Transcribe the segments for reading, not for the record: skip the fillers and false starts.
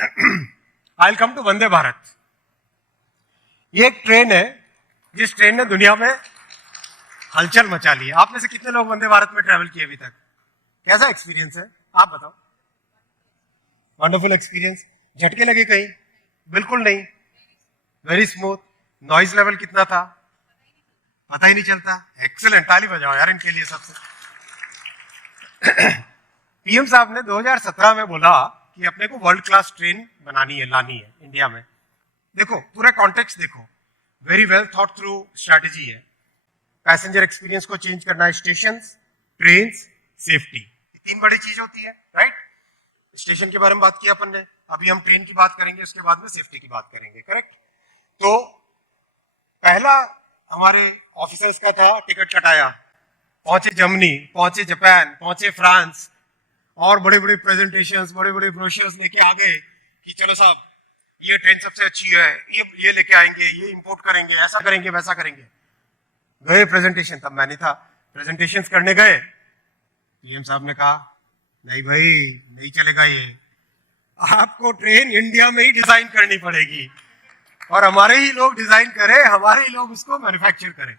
I will come to Vande Bharat. ये एक train है जिस ट्रेन ने दुनिया में हलचल मचा ली है। आप में से कितने लोग वंदे भारत में ट्रेवल किए अभी तक? कैसा एक्सपीरियंस है आप बताओ? Wonderful experience. झटके लगे कहीं? बिल्कुल नहीं, वेरी स्मूथ। नॉइज लेवल कितना था? पता ही नहीं चलता। एक्सीलेंट, ताली बजाओ यार इनके लिए सबसे। पीएम साहब ने 2017 में बोला कि अपने को वर्ल्ड क्लास ट्रेन बनानी है, लानी है इंडिया में। देखो पूरा कॉन्टेक्स्ट देखो, very well thought through strategy है। पैसेंजर एक्सपीरियंस को चेंज करना है, स्टेशन, ट्रेन, सेफ्टी, तीन बड़ी चीज होती है, राइट? स्टेशन के बारे में बात किया अपन ने, अभी हम ट्रेन की बात करेंगे, उसके बाद में सेफ्टी की बात करेंगे, करेक्ट? तो पहला हमारे ऑफिसर्स का था, टिकट कटाया, पहुंचे जर्मनी, पहुंचे जापान, पहुंचे फ्रांस, और बड़े बड़े प्रेजेंटेशंस, बड़े बड़े ब्रोशर्स लेके आ गए कि चलो साहब ये ट्रेन सबसे अच्छी है, ये लेके आएंगे, ये इंपोर्ट करेंगे, ऐसा करेंगे, वैसा करेंगे। गए प्रेजेंटेशन, तब मैं नहीं था, प्रेजेंटेशंस करने गए, पीएम साहब ने कहा नहीं भाई नहीं चलेगा, ये आपको ट्रेन इंडिया में ही डिजाइन करनी पड़ेगी और हमारे ही लोग डिजाइन करें, हमारे ही लोग उसको मैन्युफैक्चर करें।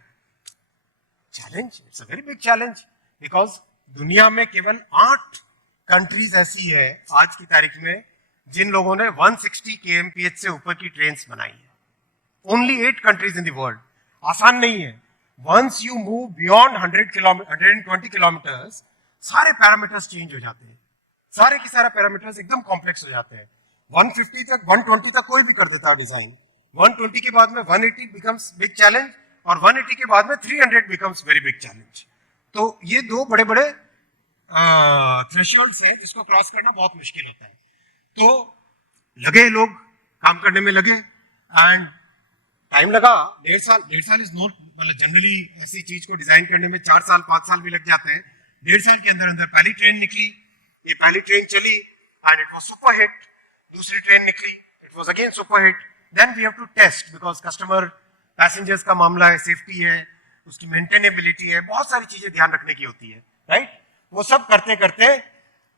Challenge, it's a very big challenge, because दुनिया में केवल 8 कंट्रीज ऐसी है आज की तारीख में जिन लोगों ने 160 kmph से ऊपर की ट्रेन्स बनाई है। Only 8 countries in the world. आसान नहीं है। Once you move beyond 120 kilometres, सारे पैरामीटर्स चेंज हो जाते हैं, सारे के सारे पैरामीटर्स एकदम कॉम्प्लेक्स हो जाते हैं। 150 तक, 120 तक कोई भी कर देता है डिजाइन, 120 के बाद में 180 बिकम्स बिग चैलेंज, और 180 के बाद में 300 बिकम्स वेरी बिग चैलेंज। तो ये दो बड़े बड़े थ्रेशोल्ड्स हैं जिसको क्रॉस करना बहुत मुश्किल होता है। तो लगे लोग काम करने में लगे, एंड टाइम लगा, 1.5 साल। 1.5 साल इज नॉट, मतलब जनरली ऐसी चीज को डिजाइन करने में 4 साल 5 साल भी लग जाते हैं। 1.5 साल के अंदर अंदर पहली ट्रेन निकली, ये पहली ट्रेन चली and it was super hit. दूसरी ट्रेन निकली, it was again super hit. Then we have to test, because customer passengers का मामला है, सेफ्टी है, उसकी मेंटेनेबिलिटी है, बहुत सारी चीजें ध्यान रखने की होती है, राइट? वो सब करते करते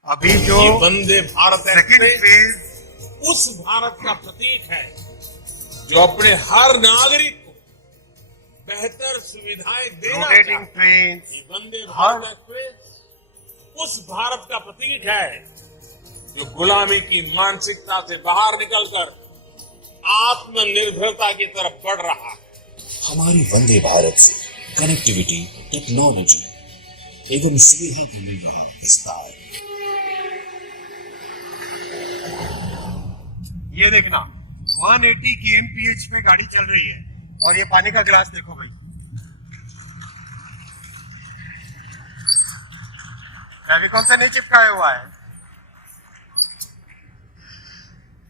अभी जो वंदे भारत सेकंड फेज उस भारत का प्रतीक है जो अपने हर नागरिक को बेहतर सुविधाएं देना चाहता है। ट्रेन, वंदे भारत एक्सप्रेस उस भारत का प्रतीक है जो गुलामी की मानसिकता से बाहर निकलकर आत्मनिर्भरता की तरफ बढ़ रहा है। हमारी वंदे भारत से कनेक्टिविटी, टेक्नोलॉजी एवं सुविधा का मिल रहा विस्तार। ये देखना 180 kmph पे गाड़ी चल रही है, और ये पानी का गिलास देखो भाई, फेविकॉल से नहीं चिपकाया हुआ है।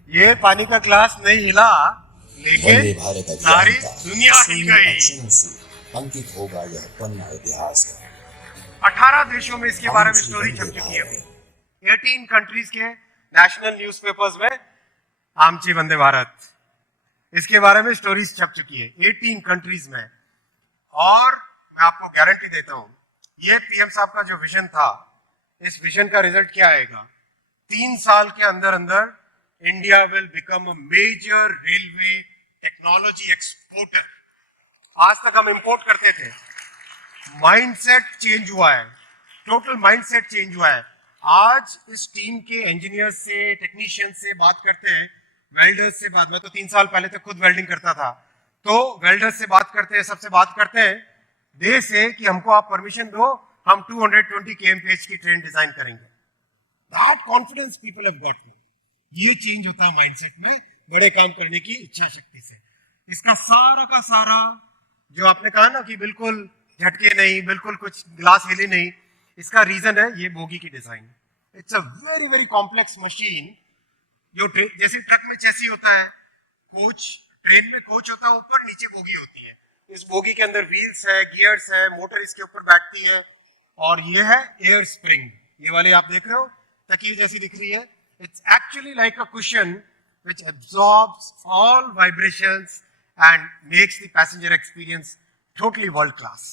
ये पानी का गिलास नहीं हिला, लेकिन सारी दुनिया हिल गई। अंकित होगा यह पन्ना इतिहास का। 18 देशों में इसके बारे में स्टोरी छप चुकी है। 18 कंट्रीज के नेशनल न्यूज़पेपर्स में आमची वंदे भारत, इसके बारे में स्टोरीज छप चुकी है 18 कंट्रीज में। और मैं आपको गारंटी देता हूं, ये पीएम साहब का जो विजन था, इस विजन का रिजल्ट क्या आएगा? 3 साल के अंदर अंदर India will become a major railway technology exporter. आज तक हम इंपोर्ट करते थे। माइंडसेट चेंज हुआ है, टोटल माइंडसेट चेंज हुआ है। आज इस टीम के इंजीनियर्स से, टेक्नीशियन से बात करते हैं, वेल्डर्स से बात, मैं तो 3 साल पहले तक खुद वेल्डिंग करता था, तो वेल्डर्स से बात करते हैं, सबसे बात करते हैं, दे से कि हमको आप परमिशन दो, हम 220 kmph की ट्रेन डिजाइन करेंगे। That confidence people have got. ये चेंज होता है माइंडसेट में, बड़े काम करने की इच्छा शक्ति से। इसका सारा का सारा जो आपने कहा ना कि बिल्कुल झटके नहीं, बिल्कुल कुछ ग्लास हिले नहीं, इसका रीजन है ये बोगी की design. It's a very very complex machine. जो जैसे ट्रक में चैसी होता है, कोच, ट्रेन में कोच होता है, ऊपर नीचे बोगी होती है। इस बोगी के अंदर व्हील्स है, गियर्स है, मोटर इसके ऊपर बैठती है, और ये है एयर स्प्रिंग। ये वाले आप देख रहे हो, तकिए जैसी दिख रही है। It's actually like a cushion which absorbs all vibrations and makes the passenger experience totally world class.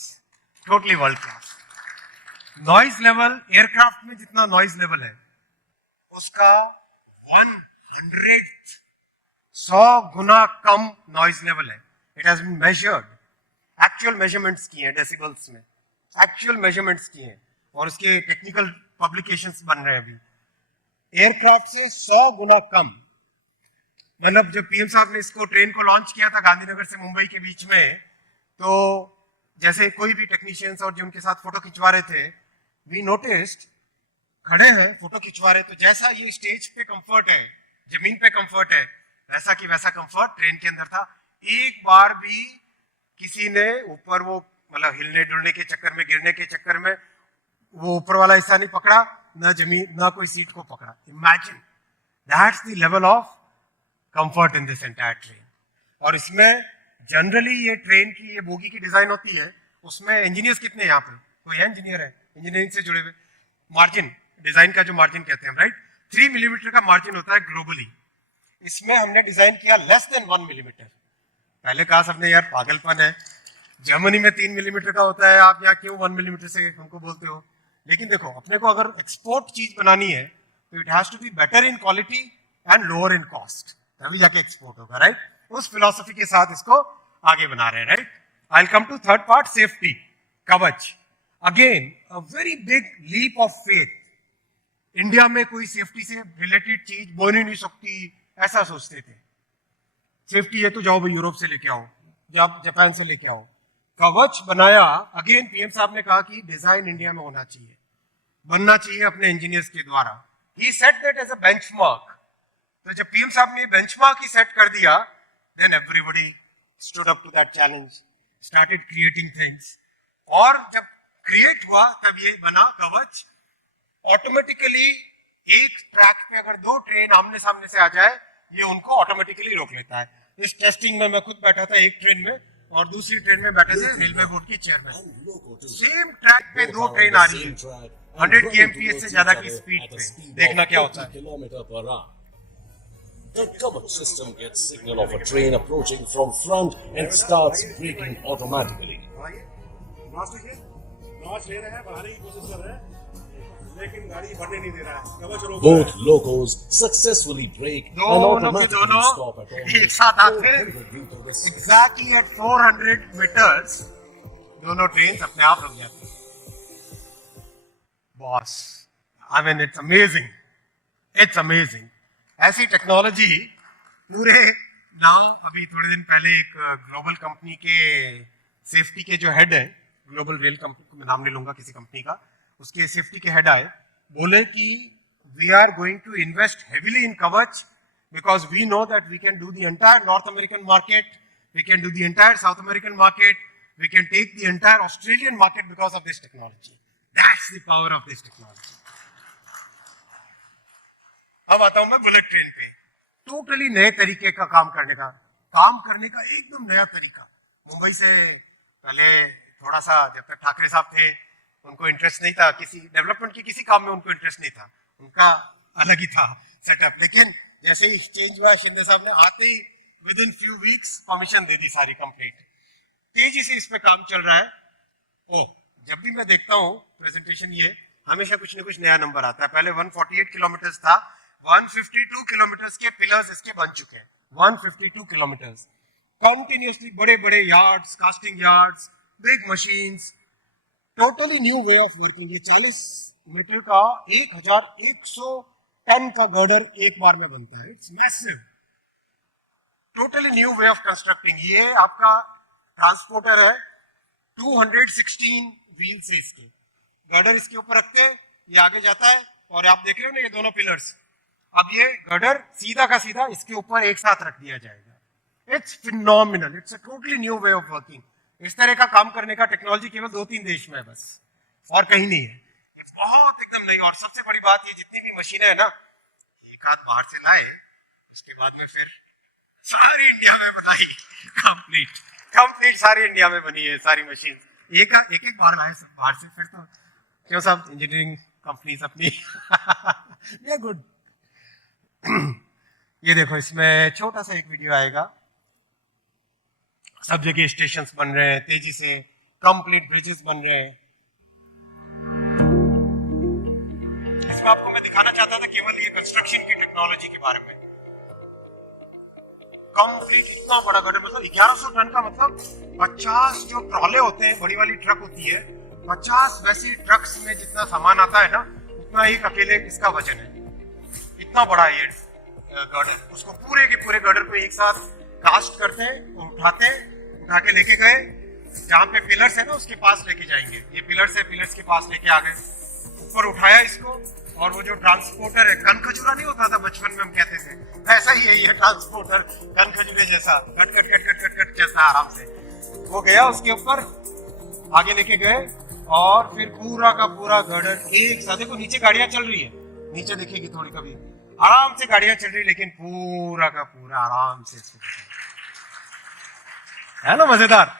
Totally world class. Noise level, aircraft में जितना noise level है, उसका 1 100 गुना कम नॉइज लेवल है. It has been measured. Actual measurements किए हैं decibels में, एक्चुअल मेजरमेंट्स किए हैं और उसके टेक्निकल पब्लिकेशंस बन रहे हैं अभी. एयरक्राफ्ट से 100 गुना कम. मतलब जब पीएम साहब ने इसको ट्रेन को लॉन्च किया था गांधीनगर से मुंबई के बीच में, तो जैसे कोई भी टेक्नीशियंस और जो उनके साथ फोटो खिंचवा रहे थे, वी नोटिस्ड, खड़े हैं फोटो खिंचवा रहे, तो जैसा ये स्टेज पे कंफर्ट है, जमीन पे कंफर्ट है, वैसा की वैसा कंफर्ट ट्रेन के अंदर था. एक बार भी किसी ने ऊपर वो मतलब हिलने डुलने के चक्कर में, गिरने के चक्कर में वो ऊपर वाला हिस्सा नहीं पकड़ा, ना जमीन ना कोई सीट को पकड़ा. Imagine that's the level of comfort in this entire train. और इसमें जनरली ये ट्रेन की ये बोगी की डिजाइन होती है, उसमें इंजीनियर्स कितने यहाँ पे, कोई है इंजीनियर है इंजीनियरिंग से जुड़े हुए? मार्जिन, डिजाइन का जो मार्जिन कहते हैं, राइट, 3 मिलीमीटर का मार्जिन होता है ग्लोबली. इसमें हमने डिजाइन किया लेस देन 1 मिलीमीटर. पहले कहा सबने यार पागलपन है, जर्मनी में 3 मिलीमीटर का होता है, आप यहाँ क्यों 1 मिलीमीटर से हमको बोलते हो? लेकिन देखो, अपने को अगर एक्सपोर्ट चीज बनानी है तो it has to be better in quality and lower in cost, तभी जाके एक्सपोर्ट होगा, राइट. उस फिलॉसफी के साथ इसको आगे बना रहे हैं, right. I will come to third part, safety, Kavach. Again a very big leap of faith. India में कोई सेफ्टी से रिलेटेड चीज बन ही नहीं सकती, ऐसा सोचते थे. सेफ्टी है तो जाओ भाई यूरोप से लेके आओ, जापान से लेके आओ. कवच बनाया, अगेन पीएम साहब ने कहा कि डिजाइन इंडिया में होना चाहिए, बनना चाहिए अपने इंजीनियर्स के द्वारा. He set that as a benchmark. तो जब पीएम साहब ने बेंचमार्क ही सेट कर दिया, then everybody stood up to that challenge, started creating things. और जब क्रिएट हुआ तब ये बना कवच. ऑटोमेटिकली एक ट्रैक पे अगर 2 ट्रेन आमने सामने से आ जाए, ये उनको ऑटोमेटिकली रोक लेता है. इस टेस्टिंग में मैं खुद बैठा था एक ट्रेन में, और दूसरी ट्रेन में बैठे थे रेलवे बोर्ड की चेयरमैन. सेम ट्रैक पे 2 ट्रेन आ रही है 100 kmph से ज्यादा की स्पीड पे. देखना क्या होता है. The kavach system gets signal of a train approaching from front and starts braking automatically. Both locos successfully brake and automatically stop at एक साथ आते एग्जैक्टली एट 400 मीटर्स. दोनों ट्रेन अपने आप रुक जाती है. Boss, I mean it's amazing, it's amazing. ऐसी टेक्नोलॉजी पूरे नाउ. अभी थोड़े दिन पहले एक ग्लोबल कंपनी के सेफ्टी के जो हेड है, ग्लोबल रेल कंपनी, मैं नाम नहीं लूंगा किसी कंपनी का, उसके सेफ्टी के हेड आए, बोले कि we are going to invest heavily in Kavach because we know that we can do the entire North American market, we can do the entire South American market, we can take the entire Australian market because of this technology. That's the power of this technology. अब आता हूं मैं bullet train पे. Totally नए तरीके का काम करने का एकदम नया तरीका. मुंबई से पहले थोड़ा सा, जब तक ठाकरे साहब थे उनको इंटरेस्ट नहीं था किसी डेवलपमेंट की, किसी काम में उनको इंटरेस्ट नहीं था, उनका अलग ही था सेटअप. लेकिन जैसे ही चेंज हुआ, शिंदे साहब ने आते ही within few weeks permission दे दी सारी कंप्लीट. तेजी से इस पे काम चल रहा है. जब भी मैं देखता हूँ प्रेजेंटेशन, ये हमेशा कुछ न कुछ नया नंबर आता है. पहले 148 किलोमीटर था, 152 किलोमीटर के पिलर्स इसके बन चुके हैं. 152 किलोमीटर कंटिन्यूसली, बड़े बड़े yards, casting yards, big machines, totally new way of working. ये 40 मीटर का 1100 टन का गर्डर एक बार में बनता है. It's massive. Totally new way of constructing. ये आपका ट्रांसपोर्टर है, 216 व्हील्स है इसके. गर्डर इसके ऊपर रखते हैं, ये आगे जाता है, और आप देख रहे हो ना ये दोनों पिलर्स. अब ये गर्डर सीधा का सीधा इसके ऊपर एक साथ रख दिया जाएगा. It's phenomenal. It's a totally new way of working. इस तरह का काम करने का टेक्नोलॉजी केवल 2-3 देश में है बस, और कहीं नहीं है. ये बहुत एकदम नई. और सबसे बड़ी बात, ये जितनी भी मशीनें है ना, एक आध बाहर से लाए, उसके बाद में फिर सारी इंडिया में बनाई. कंप्लीट सारी इंडिया में बनी है सारी मशीन. एक बार लाए सब बाहर से. फिर तो क्यों साहब, इंजीनियरिंग कंपनीज अपनी ये गुड. ये देखो, इसमें छोटा सा एक वीडियो आएगा. सब जगह स्टेशंस बन रहे हैं तेजी से, कंप्लीट ब्रिजेस बन रहे हैं. इसमें आपको मैं दिखाना चाहता था केवल ये कंस्ट्रक्शन की टेक्नोलॉजी के बारे में. कंप्लीट इतना बड़ा गर्डर, मतलब 1100 टन का, मतलब 50 जो ट्रॉले होते हैं, बड़ी वाली ट्रक होती है, 50 वैसी ट्रक्स में जितना सामान आता है ना, उतना एक अकेले इसका वजन है। इतना बड़ा ये गर्डर, उसको पूरे के पूरे गर्डर को एक साथ कास्ट करते हैं, उठा के लेके गए जहाँ पे पिलर्स है ना उसके पास लेके जाएंगे। ये पिलर्स है, पिलर्स के पास लेके आ गए, ऊपर उठाया इसको, और वो जो ट्रांसपोर्टर है, कन खजूरा नहीं होता था बचपन में हम कहते थे, ऐसा ही है ये ट्रांसपोर्टर, कन खजूरे जैसा, cut cut cut cut cut cut जैसा आराम से वो गया, उसके ऊपर आगे लेके गए, और फिर पूरा का पूरा गर्डर एक साथ, देखो नीचे गाड़ियां चल रही है, नीचे दिखेगी थोड़ी, कभी आराम से गाड़ियां चल रही, लेकिन पूरा का पूरा आराम से है ना, मजेदार।